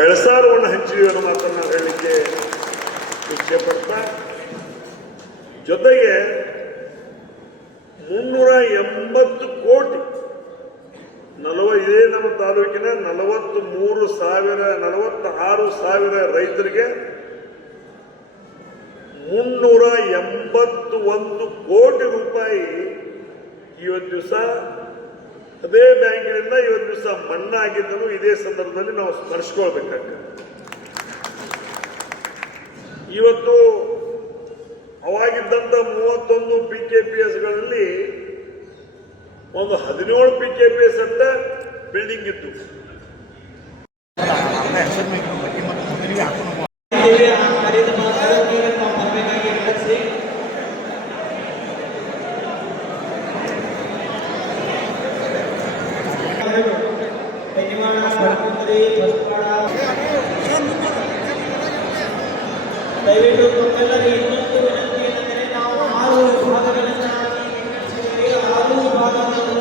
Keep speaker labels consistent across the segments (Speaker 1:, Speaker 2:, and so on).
Speaker 1: ಬೆಳಸಾರವನ್ನು ಹಂಚಿವಿ ಅನ್ನೋ ಮಾತನ್ನು ನಾವು ಹೇಳಲಿಕ್ಕೆ ಇಚ್ಛೆ ಜೊತೆಗೆ ಮುನ್ನೂರ ಎಂಬತ್ತು ಕೋಟಿ ನಲವ, ಇದೇ ನಮ್ಮ ತಾಲೂಕಿನ ನಲವತ್ತ್ ಮೂರು ಸಾವಿರ ನಲವತ್ತ ಆರು ಸಾವಿರ ರೈತರಿಗೆ ಮುನ್ನೂರ ಎಂಬತ್ತು ಒಂದು ಕೋಟಿ ರೂಪಾಯಿ ಇವತ್ತು ದಿವಸ ಅದೇ ಬ್ಯಾಂಕಿನಿಂದ ಇವತ್ತು ದಿವಸ ಮಣ್ಣಾಗಿದ್ದರು ಇದೇ ಸಂದರ್ಭದಲ್ಲಿ ನಾವು ಸ್ಮರಿಸ್ಕೊಳ್ಬೇಕಾಗ್ತದೆ ಇವತ್ತು ಅವಾಗಿದ್ದಂತ ಮೂವತ್ತೊಂದು ಪಿ ಕೆ ಪಿ ಎಸ್ಗಳಲ್ಲಿ ಒಂದು ಹದಿನೇಳು ಪಿ ಕೆ ಪಿ ಎಸ್ ಅಂತ ಬಿಲ್ಡಿಂಗ್ ಇತ್ತು.
Speaker 2: ದಯವಿಟ್ಟು ತಮ್ಮೆಲ್ಲರಿಗೆ ಇನ್ನೊಂದು ವಿನಂತಿ ಏನೆಂದರೆ ನಾವು ಆರು ವಿಭಾಗಗಳನ್ನು. ಆರು ವಿಭಾಗಗಳು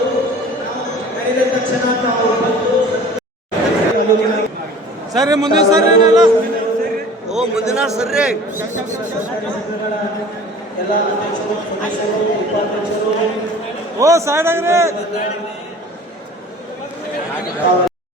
Speaker 2: ನಾವು ಕರೆದ ತಕ್ಷಣ ತಾವು ಬಂದು
Speaker 3: ಸರಿ ಮುಂದಿನ ಸರಿ
Speaker 4: ಓ ಮುಂದಿನ ಸರ್
Speaker 2: ಎಲ್ಲ ಅಧ್ಯಕ್ಷರು ಸದಸ್ಯರು ಉಪಾಧ್ಯಕ್ಷರು.
Speaker 3: ಓ ಸೈಡ್ ಆಗ್ರಿ